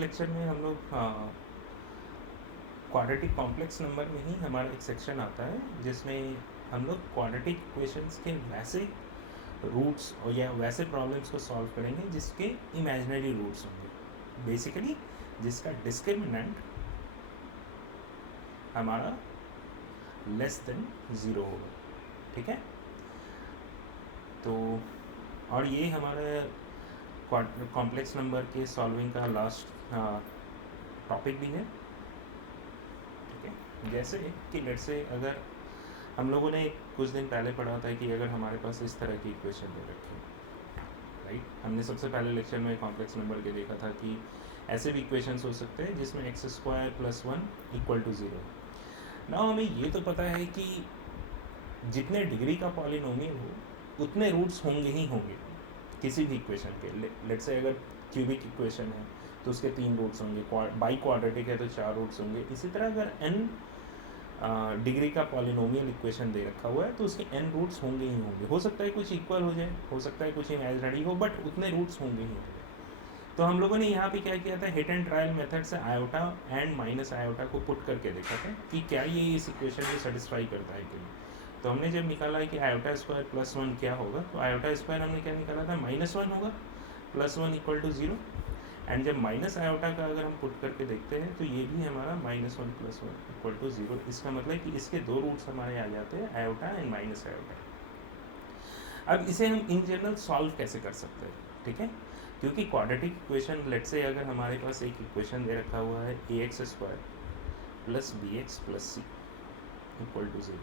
Lecture में हम लोग क्वाड्रेटिक कॉम्प्लेक्स नंबर में ही हमारा एक सेक्शन आता है जिसमें हम लोग क्वाड्रेटिक इक्वेशंस के वैसे रूट्स और या वैसे प्रॉब्लम्स को सॉल्व करेंगे जिसके इमेजिनरी रूट्स होंगे, बेसिकली जिसका डिस्क्रिमिनेंट हमारा लेस देन ज़ीरो होगा। ठीक है, तो और ये हमारा कॉम्प्लेक्स नंबर के सॉल्विंग का लास्ट टॉपिक भी है। ठीक है, जैसे कि लेट्स से अगर हम लोगों ने कुछ दिन पहले पढ़ा था कि अगर हमारे पास इस तरह की इक्वेशन दे रखी है, राइट, हमने सबसे पहले लेक्चर में कॉम्प्लेक्स नंबर के देखा था कि ऐसे भी इक्वेशंस हो सकते हैं जिसमें X square plus 1 equal to 0। ना हमें ये तो पता है कि जितने डिग्री का पॉलिनोमियल हो उतने रूट्स होंगे ही होंगे किसी भी इक्वेशन के। लेट्स से अगर क्यूबिक इक्वेशन है तो उसके 3 रूट्स होंगे, बाई क्वाड्रेटिक है तो 4 रूट्स होंगे। इसी तरह अगर n डिग्री का पॉलिनोमियल इक्वेशन दे रखा हुआ है तो उसके n रूट्स होंगे ही होंगे। हो सकता है कुछ इक्वल हो जाए, हो सकता है कुछ इमेजिनरी हो, बट उतने रूट्स होंगे ही होंगे। तो हम लोगों ने यहाँ पे क्या किया था, हिट एंड ट्रायल मेथड से आयोटा एंड माइनस आयोटा को पुट करके देखा था कि क्या ये इस इक्वेशन को सेटिस्फाई करता है कि नहीं। तो हमने जब निकाला कि आयोटा स्क्वायर प्लस 1 क्या होगा, तो आयोटा स्क्वायर हमने क्या निकाला था, -1 होगा, प्लस 1 इक्वल टू 0। एंड जब माइनस आयोटा का अगर हम पुट करके देखते हैं तो ये भी हमारा -1 प्लस 1 इक्वल टू 0। इसका मतलब कि इसके 2 रूट्स हमारे आ जाते हैं, आयोटा एंड माइनस आयोटा। अब इसे हम इन जनरल सॉल्व कैसे कर सकते हैं, ठीक है, क्योंकि क्वाड्रेटिक इक्वेशन लेट से अगर हमारे पास एक इक्वेशन दे रखा हुआ है ax square plus bx plus c equal to 0,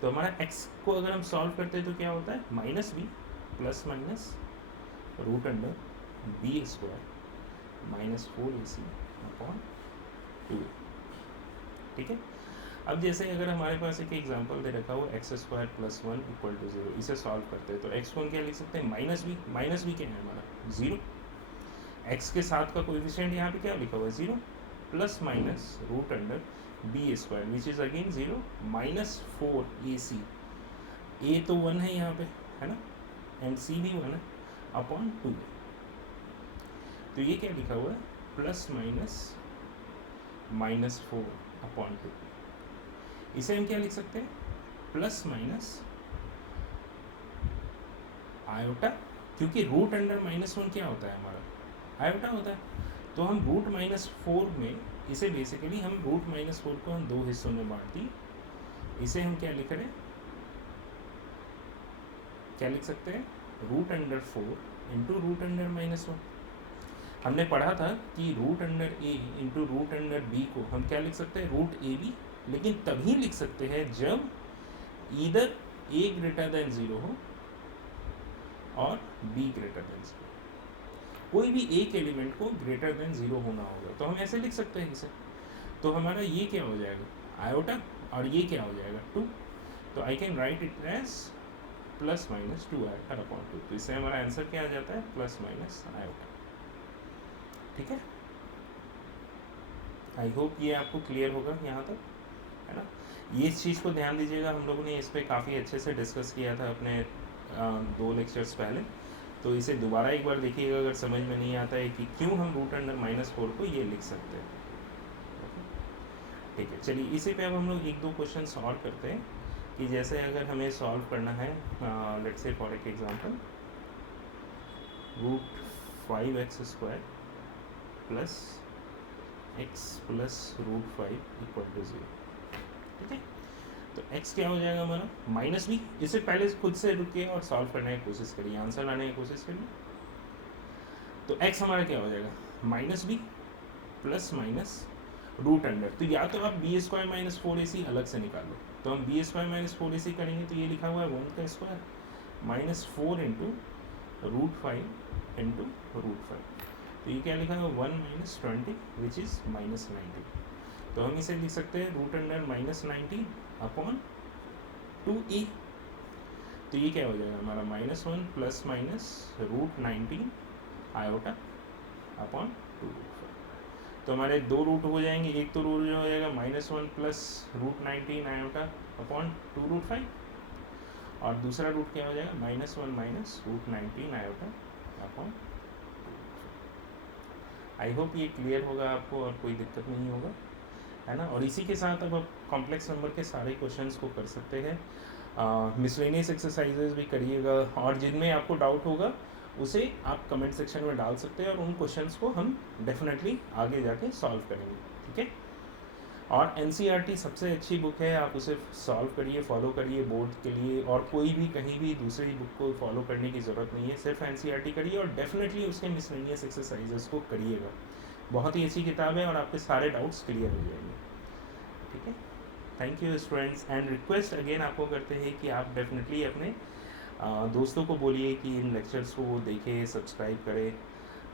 तो हमारा x को अगर हम सॉल्व करते हैं तो क्या होता है, -b plus minus root under B square -4ac upon 2a। ठीक है, अब जैसे अगर हमारे पास एक एग्जांपल दे रखा हो X square plus 1 equal to 0, इसे सॉल्व करते हैं तो एक्स को हम क्या लिख सकते हैं, -b क्या है हमारा 0, एक्स के साथ का कोएफिशिएंट यहाँ पे क्या लिखा हुआ है 0, plus minus root under B square which is again 0 -4ac, A तो 1 है यहाँ पे, है ना, एंड सी भी 1 है, अपॉन 2। तो ये क्या लिखा हुआ है, प्लस माइनस -4 अपॉन 2। इसे हम क्या लिख सकते हैं, प्लस माइनस आयोटा, क्योंकि रूट अंडर -1 क्या होता है हमारा, आयोटा होता है। तो हम रूट -4 में इसे बेसिकली हम रूट -4 को हम 2 हिस्सों में बांट दिए। इसे हम क्या लिख रहे हैं, क्या लिख सकते हैं, root under 4 into root under -1। हमने पढ़ा था कि root under a into root under b को हम क्या लिख सकते हैं, रूट ए बी, लेकिन तभी लिख सकते हैं जब ईदर a ग्रेटर देन 0 हो और b ग्रेटर देन 0। कोई भी एक एलिमेंट को ग्रेटर देन 0 होना होगा, तो हम ऐसे लिख सकते हैं इसे। तो हमारा ये क्या हो जाएगा, आयोटा, और ये क्या हो जाएगा 2। तो I can write it as plus minus 2 iota upon 2। तो इससे हमारा आंसर क्या आ जाता है, प्लस माइनस आयोटा। ठीक है, आई होप ये आपको क्लियर होगा यहाँ तक, है ना। ये इस चीज़ को ध्यान दीजिएगा, हम लोगों ने इस पर काफ़ी अच्छे से डिस्कस किया था अपने 2 लेक्चर्स पहले, तो इसे दोबारा एक बार देखिएगा अगर समझ में नहीं आता है कि क्यों हम रूट अंडर -4 को ये लिख सकते हैं। ठीक है, चलिए इसी पे अब हम लोग 1-2 क्वेश्चन और करते हैं कि जैसे अगर हमें सॉल्व करना है, लेट्स से फॉर एक example, root 5x square plus x plus root 5 equal to 0। ठीक है, तो x क्या हो जाएगा हमारा, -b। इससे पहले खुद से रुकिए और सॉल्व करने की कोशिश करिए, आंसर लाने की कोशिश करिए। तो x हमारा क्या हो जाएगा, -b plus minus root under, तो या तो आप बी स्क्वायर माइनस 4ac अलग से निकाल लो, तो हम बी स्क्वायर माइनस 4ac करेंगे तो ये लिखा हुआ है 1 का square -4 into root 5 into root 5। तो ये क्या लिखा है 1 - 20 विच इज़ -90। तो हम इसे लिख सकते हैं रूट अंडर -90 अपॉन 2a। तो ये क्या हो जाएगा हमारा -1 plus minus root 19 iota upon 2 root 5। तो हमारे 2 रूट हो जाएंगे, एक तो रूट जो हो जाएगा -1 plus root 19 iota upon 2 root 5, और दूसरा रूट क्या हो जाएगा -1 minus root 19 iota upon. I hope ये क्लियर होगा आपको और कोई दिक्कत नहीं होगा, है ना। और इसी के साथ अब आप कॉम्प्लेक्स नंबर के सारे क्वेश्चंस को कर सकते हैं। मिसलेनियस एक्सरसाइजेज भी करिएगा, और जिनमें आपको डाउट होगा उसे आप कमेंट सेक्शन में डाल सकते हैं, और उन क्वेश्चंस को हम डेफिनेटली आगे जाके सॉल्व करेंगे, ठीक है। और एनसीईआरटी सबसे अच्छी बुक है, आप उसे सॉल्व करिए, फॉलो करिए बोर्ड के लिए, और कोई भी कहीं भी दूसरी बुक को फॉलो करने की ज़रूरत नहीं है, सिर्फ एनसीईआरटी करिए और डेफिनेटली उसके मिसलेनियस एक्सरसाइजेस को करिएगा। बहुत ही अच्छी किताब है और आपके सारे डाउट्स क्लियर हो जाएंगे, ठीक है। Thank you students, and request again आपको करते हैं कि आप डेफिनेटली अपने दोस्तों को बोलिए कि इन लेक्चर्स को वो देखें, सब्सक्राइब करें,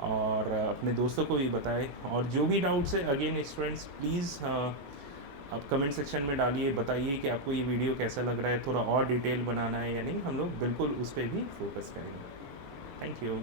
और अपने दोस्तों को भी बताएं। और जो भी डाउट्स है अगेन स्टूडेंट्स प्लीज़ आप कमेंट सेक्शन में डालिए, बताइए कि आपको ये वीडियो कैसा लग रहा है, थोड़ा और डिटेल बनाना है या नहीं, हम लोग बिल्कुल उस पर भी फोकस करेंगे। Thank you.